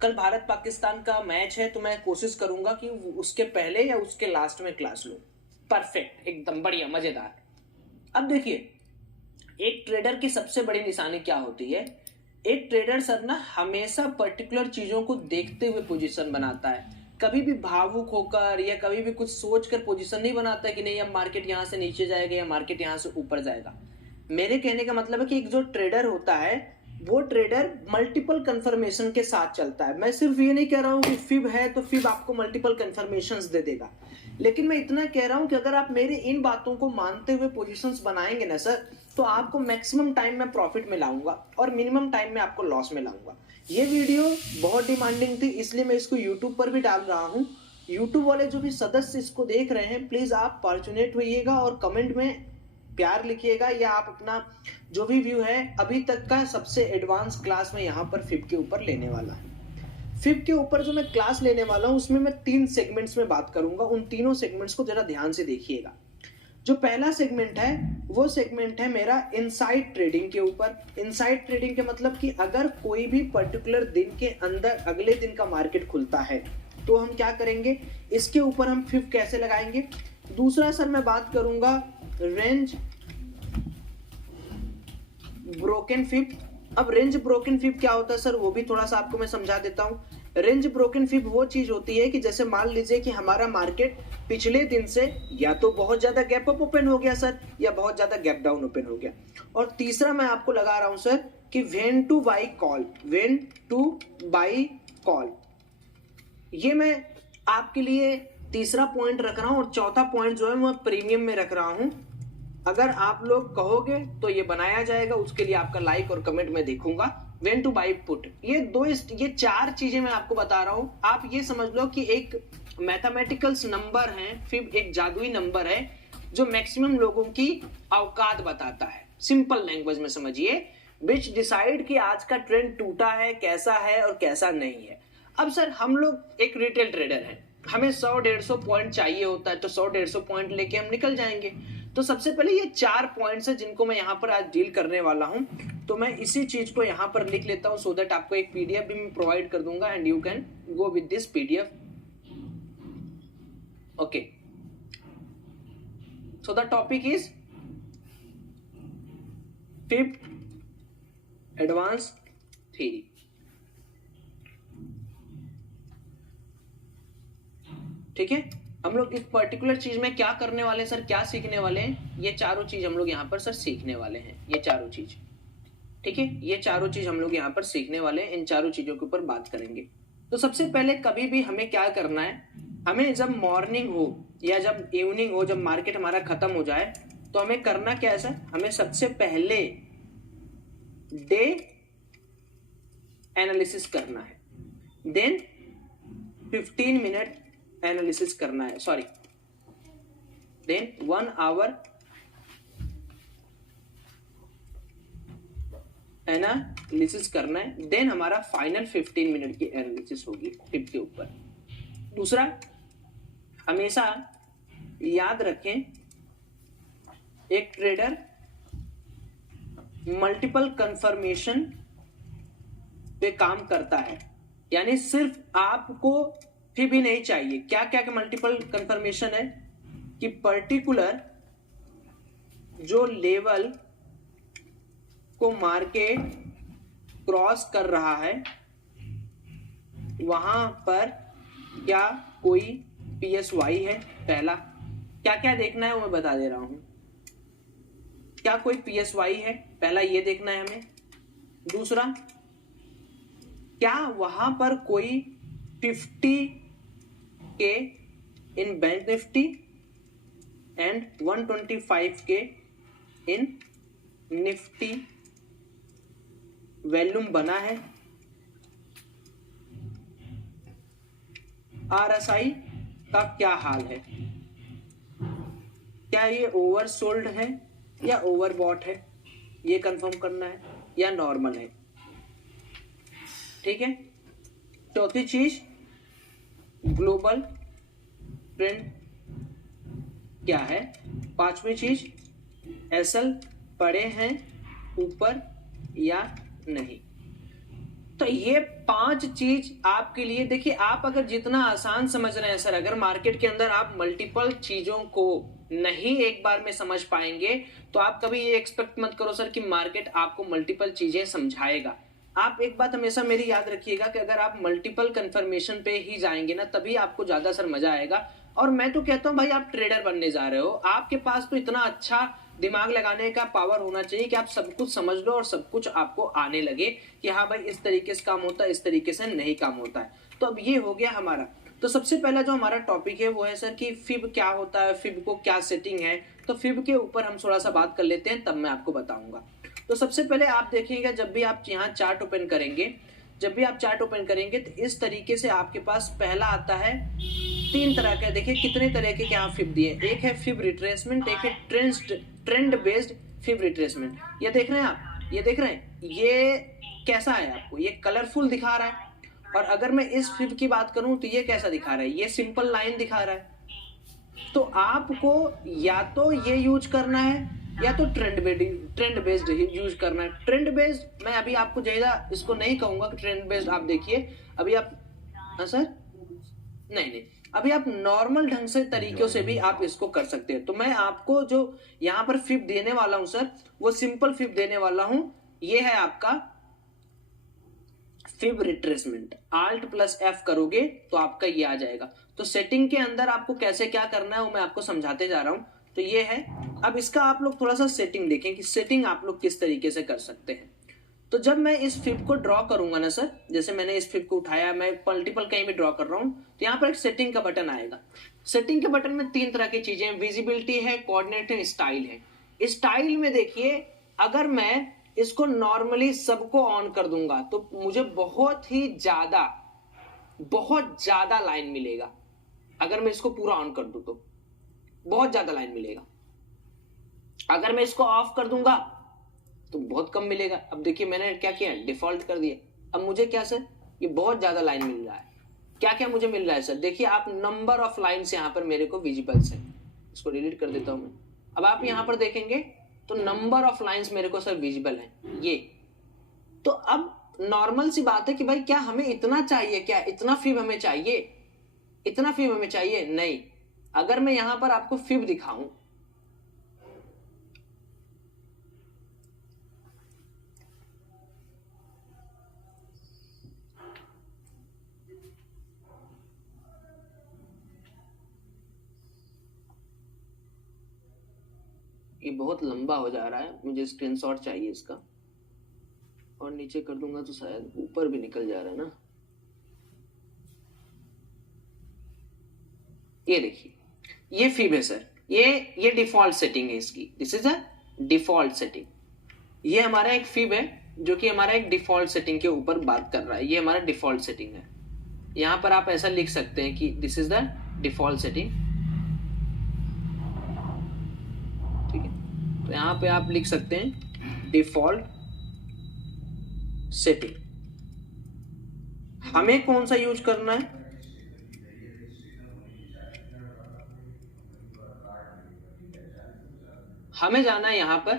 कल भारत पाकिस्तान का मैच है तो मैं कोशिश करूंगा कि उसके पहले या उसके लास्ट में क्लास लूं। परफेक्ट, एकदम बढ़िया, मजेदार। अब देखिए, एक ट्रेडर की सबसे बड़ी निशानी क्या होती है? एक ट्रेडर सर ना हमेशा पर्टिकुलर चीजों को देखते हुए पोजीशन बनाता है। कभी भी भावुक होकर या कभी भी कुछ सोचकर पोजीशन नहीं बनाता है कि नहीं अब मार्केट यहां से नीचे जाएगा या मार्केट यहां से ऊपर जाएगा। मेरे कहने का मतलब है कि एक जो ट्रेडर होता है वो ट्रेडर मल्टीपल कंफर्मेशन के साथ चलता है। मैं सिर्फ ये नहीं कह रहा हूं कि फिब है तो फिब आपको मल्टीपल कंफर्मेशंस दे देगा, लेकिन मैं इतना कह रहा हूं कि अगर आप मेरे इन बातों को मानते हुए पोजीशंस बनाएंगे ना सर, तो आपको मैक्सिमम टाइम में प्रॉफिट में लाऊंगा और मिनिमम टाइम में आपको लॉस में लाऊंगा। ये वीडियो बहुत डिमांडिंग थी, इसलिए मैं इसको यूट्यूब पर भी डाल रहा हूँ। यूट्यूब वाले जो भी सदस्य इसको देख रहे हैं, प्लीज आप फॉर्चुनेट होइएगा और कमेंट में प्यार लिखिएगा, या आप अपना जो भी व्यू है अभी तक का सबसे एडवांस क्लास में यहाँ पर फिब के ऊपर लेने वाला है। फिब के ऊपर जो मैं क्लास लेने वाला हूँ उसमें मैं 3 सेगमेंट्स में बात करूंगा। उन तीनों सेगमेंट्स को जरा ध्यान से देखिएगा। जो पहला सेगमेंट है वो सेगमेंट है मेरा इनसाइड ट्रेडिंग के ऊपर। इनसाइड ट्रेडिंग के मतलब कि अगर कोई भी पर्टिकुलर दिन के अंदर अगले दिन का मार्केट खुलता है तो हम क्या करेंगे, इसके ऊपर हम फिब कैसे लगाएंगे। दूसरा सर मैं बात करूंगा रेंज ब्रोकन फिब। अब रेंज ब्रोकन फिब क्या होता है सर, वो भी थोड़ा सा आपको मैं समझा देता हूं। रेंज ब्रोकन फिब वो चीज होती है कि जैसे मान लीजिए कि हमारा मार्केट पिछले दिन से या तो बहुत ज्यादा गैप अप ओपन हो गया सर, या बहुत ज्यादा गैप डाउन ओपन हो गया। और तीसरा मैं आपको लगा रहा हूं सर कि when two by call, when two by call. ये मैं आपके लिए तीसरा पॉइंट रख रहा हूं और चौथा पॉइंट जो है मैं प्रीमियम में रख रहा हूं। अगर आप लोग कहोगे तो ये बनाया जाएगा, उसके लिए आपका लाइक और कमेंट मैं देखूंगा। व्हेन टू बाई पुट, ये 4 चीजें मैं आपको बता रहा हूं। आप ये समझ लो कि एक मैथमेटिकल्स नंबर है, फिर एक जादुई नंबर है जो मैक्सिमम लोगों की औकात बताता है। सिंपल लैंग्वेज में समझिए, विच डिसाइड कि आज का ट्रेंड टूटा है, कैसा है और कैसा नहीं है। अब सर हम लोग एक रिटेल ट्रेडर हैं, हमें 100-150 पॉइंट चाहिए होता है, तो 100-150 पॉइंट लेके हम निकल जाएंगे। तो सबसे पहले ये 4 पॉइंट्स है जिनको मैं यहाँ पर आज डील करने वाला हूँ। तो मैं इसी चीज को यहाँ पर लिख लेता हूँ, सो दैट आपको एक पीडीएफ भी मैं प्रोवाइड कर दूंगा and you can go with this PDF. Okay, so the topic is fib advance theory. ठीक है, हम लोग इस पर्टिकुलर चीज में क्या करने वाले हैं सर, क्या सीखने वाले हैं, ये चारों चीज हम लोग यहाँ पर सर सीखने वाले हैं। ये चारों चीज, ठीक है, ये चारों चीज हम लोग यहाँ पर सीखने वाले हैं। इन चारों चीजों के ऊपर बात करेंगे। तो सबसे पहले कभी भी हमें क्या करना है, हमें जब मॉर्निंग हो या जब इवनिंग हो, जब मार्केट हमारा खत्म हो जाए, तो हमें करना क्या है सर, हमें सबसे पहले डे एनालिसिस करना है, देन 15 मिनट एनालिसिस करना है, सॉरी देन 1 आवर एनालिसिस करना है, देन हमारा फाइनल 15 मिनट की एनालिसिस होगी फिब के ऊपर। दूसरा, हमेशा याद रखें एक ट्रेडर मल्टीपल कंफर्मेशन पे काम करता है, यानी सिर्फ आपको फिब ही नहीं चाहिए। क्या क्या मल्टीपल कंफर्मेशन है कि पर्टिकुलर जो लेवल को मार्केट क्रॉस कर रहा है वहां पर क्या कोई पीएसवाई है, पहला। क्या क्या देखना है वो मैं बता दे रहा हूं। क्या कोई पीएसवाई है, पहला ये देखना है हमें। दूसरा, क्या वहां पर कोई 50 के इन बैंक निफ्टी एंड 125 के इन निफ्टी वॉल्यूम बना है। आरएसआई का क्या हाल है, क्या ये ओवरसोल्ड है या ओवरबॉट है, ये कंफर्म करना है, या नॉर्मल है। ठीक है, चौथी चीज ग्लोबल ट्रेंड क्या है। पांचवी चीज एसएल पड़े हैं ऊपर या नहीं। तो ये 5 चीज आपके लिए, देखिए आप अगर जितना आसान समझ रहे हैं सर, अगर मार्केट के अंदर आप मल्टीपल चीजों को नहीं एक बार में समझ पाएंगे तो आप कभी ये एक्सपेक्ट मत करो सर कि मार्केट आपको मल्टीपल चीजें समझाएगा। आप एक बात हमेशा मेरी याद रखिएगा कि अगर आप मल्टीपल कंफर्मेशन पे ही जाएंगे ना तभी आपको ज्यादा सर मजा आएगा। और मैं तो कहता हूं भाई आप ट्रेडर बनने जा रहे हो, आपके पास तो इतना अच्छा दिमाग लगाने का पावर होना चाहिए कि आप सब कुछ समझ लो और सब कुछ आपको आने लगे कि हाँ भाई इस तरीके से काम होता है, इस तरीके से नहीं काम होता है। तो अब ये हो गया हमारा। तो सबसे पहला जो हमारा टॉपिक है वो है सर कि फिब क्या होता है, फिब को क्या सेटिंग है। तो फिब के ऊपर हम थोड़ा सा बात कर लेते हैं, तब मैं आपको बताऊंगा। तो सबसे पहले आप देखिएगा जब भी आप यहाँ चार्ट ओपन करेंगे, जब भी आप चार्ट ओपन करेंगे तो इस तरीके से आपके पास पहला आता है 3 तरह का। देखिए कितने तरह के यहाँ फिब दिए, एक है फिब रिट्रेसमेंट, एक है ट्रेंड बेस्ड फिब रिट्रेसमेंट। ये देख रहे हैं आप, ये देख रहे हैं, ये कैसा है आपको, ये कलरफुल दिखा रहा है। और अगर मैं इस फिब की बात करूं तो ये कैसा दिखा रहा है, ये सिंपल लाइन दिखा रहा है। तो आपको या तो ये यूज करना है या तो ट्रेंड बेस्ड यूज करना है। ट्रेंड बेस्ड मैं अभी आपको ज्यादा इसको नहीं कहूंगा कि ट्रेंड बेस्ड आप देखिए अभी आप, हाँ सर, नहीं, अभी आप नॉर्मल ढंग से तरीकों से भी आप इसको कर सकते हैं। तो मैं आपको जो यहाँ पर फिब देने वाला हूं सर, वो सिंपल फिब देने वाला हूं। ये है आपका फिब रिट्रेसमेंट, Alt+F करोगे तो आपका ये आ जाएगा। तो सेटिंग के अंदर आपको कैसे क्या करना है वो मैं आपको समझाते जा रहा हूं। तो ये है, अब इसका आप लोग थोड़ा सा सेटिंग देखें कि सेटिंग आप लोग किस तरीके से कर सकते हैं। तो जब मैं इस फिब को ड्रॉ करूंगा ना सर, जैसे मैंने इस फिब को उठाया, मैं मल्टीपल कहीं भी ड्रॉ कर रहा हूं, तो यहाँ पर एक सेटिंग का बटन आएगा। सेटिंग के बटन में 3 तरह की चीजें हैं, विजिबिलिटी है, कोऑर्डिनेट है, स्टाइल है। स्टाइल में देखिए अगर मैं इसको नॉर्मली सबको ऑन कर दूंगा तो मुझे बहुत ज्यादा लाइन मिलेगा। अगर मैं इसको पूरा ऑन कर दूं तो बहुत ज्यादा लाइन मिलेगा। अगर मैं इसको ऑफ कर दूंगा तो बहुत कम मिलेगा। अब देखिए मैंने क्या किया, डिफॉल्ट कर दिया। अब मुझे क्या सर, ये बहुत ज्यादा लाइन मिल रहा है। क्या क्या मुझे मिल रहा है सर, देखिए आप नंबर ऑफ लाइन्स यहाँ पर मेरे को विजिबल्स है। इसको डिलीट कर देता हूं मैं। अब आप यहाँ पर देखेंगे तो नंबर ऑफ लाइन्स मेरे को सर विजिबल है ये। तो अब नॉर्मल सी बात है कि भाई क्या हमें इतना चाहिए, क्या इतना फिब हमें चाहिए, इतना फिब हमें चाहिए? नहीं। अगर मैं यहां पर आपको फिब दिखाऊं, ये बहुत लंबा हो जा रहा है, मुझे स्क्रीनशॉट चाहिए इसका, और नीचे कर दूंगा तो शायद ऊपर भी निकल जा रहा है ना। ये देखिए ये फिब है सर, ये डिफॉल्ट सेटिंग है इसकी। This is a default setting. ये हमारा एक फिब है जो कि हमारा एक डिफॉल्ट सेटिंग के ऊपर बात कर रहा है। ये हमारा डिफॉल्ट सेटिंग है। यहां पर आप ऐसा लिख सकते हैं कि this is the default setting. ठीक है, तो यहां पे आप लिख सकते हैं डिफॉल्ट सेटिंग। हमें कौन सा यूज करना है, हमें जाना है यहां पर,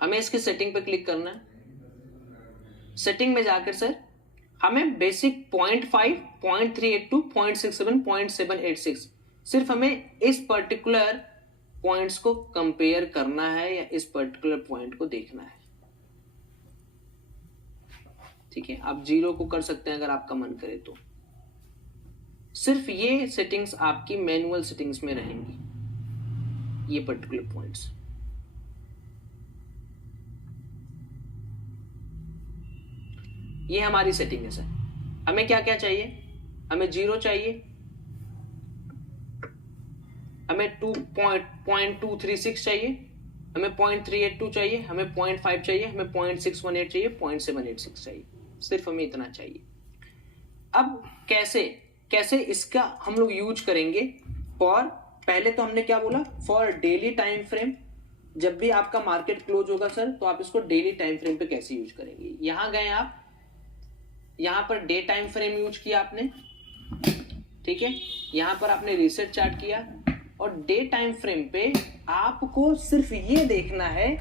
हमें इसकी सेटिंग पे क्लिक करना है। सेटिंग में जाकर सर हमें बेसिक 0.5, 0.382, 0.67, 0.786 सिर्फ हमें इस पर्टिकुलर पॉइंट्स को कंपेयर करना है या इस पर्टिकुलर पॉइंट को देखना है। ठीक है, आप 0 को कर सकते हैं अगर आपका मन करे तो। सिर्फ ये सेटिंग्स आपकी मैनुअल सेटिंग्स में रहेंगी, ये पर्टिकुलर पॉइंट्स। ये हमारी सेटिंग है सर। हमें क्या क्या चाहिए, हमें 0 चाहिए, हमें 2.236 चाहिए, हमें 0.382 चाहिए, हमें 0.5 चाहिए, हमें 0.618 चाहिए, 0.786 चाहिए। सिर्फ हमें इतना चाहिए। अब कैसे इसका हम लोग यूज करेंगे। फॉर, पहले तो हमने क्या बोला, फॉर डेली टाइम फ्रेम। जब भी आपका मार्केट क्लोज होगा सर तो आप इसको डेली टाइम फ्रेम पे कैसे यूज करेंगे। यहां गए आप, यहां per day time frame use किया आपने, ठीक है, यहां पर आपने रीसेट चार्ट किया, और डे टाइम फ्रेम पे आपको सिर्फ ये देखना है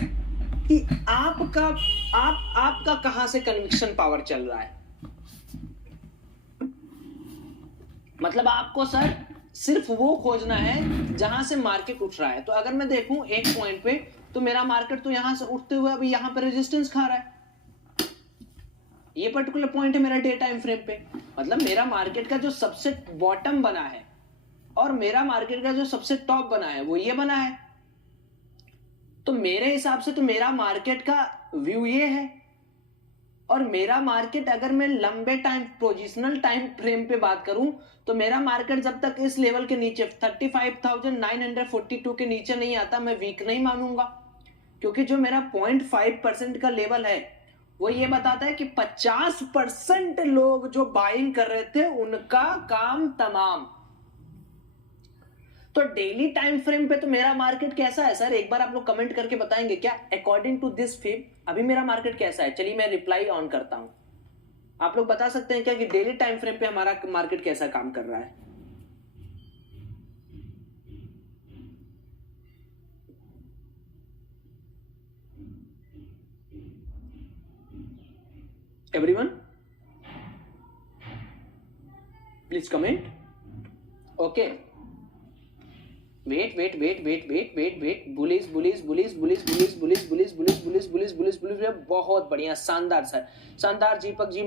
कि आपका कहां से कन्विक्शन पावर चल रहा है। मतलब आपको सर सिर्फ वो खोजना है जहां से मार्केट उठ रहा है। तो अगर मैं देखूं एक पॉइंट पे, तो मेरा मार्केट तो यहां से उठते हुए अभी यहां पे रेजिस्टेंस खा रहा है। ये पर्टिकुलर पॉइंट है मेरा डे टाइम फ्रेम पे। मतलब मेरा मार्केट का जो सबसे बॉटम बना है और मेरा मार्केट का जो सबसे टॉप बना है वो ये बना है। तो मेरे हिसाब से तो मेरा मार्केट का व्यू ये है। और मेरा मार्केट अगर मैं लंबे टाइम पोजिशनल टाइम फ्रेम पे बात करूं तो मेरा मार्केट जब तक इस लेवल के नीचे 35,942 के नीचे नहीं आता मैं वीक नहीं मानूंगा। क्योंकि जो मेरा 0.5% का लेवल है वो ये बताता है कि 50% लोग जो बाइंग कर रहे थे उनका काम तमाम। तो डेली टाइम फ्रेम पे तो मेरा मार्केट कैसा है सर, एक बार आप लोग कमेंट करके बताएंगे क्या? अकॉर्डिंग टू दिस फेम अभी मेरा मार्केट कैसा है? चलिए मैं रिप्लाई ऑन करता हूं। आप लोग बता सकते हैं क्या कि डेली टाइम फ्रेम पे हमारा मार्केट कैसा काम कर रहा है? Everyone please comment. Okay, wait wait wait wait wait wait wait, बुलिस बुलिस बुलिस बुलिस बुलिस बुलिस बुलिस बुलिस बुलिस बुलिस बुलिस बुलिस, बहुत बढ़िया, शानदार सर, शानदार दीपक जी।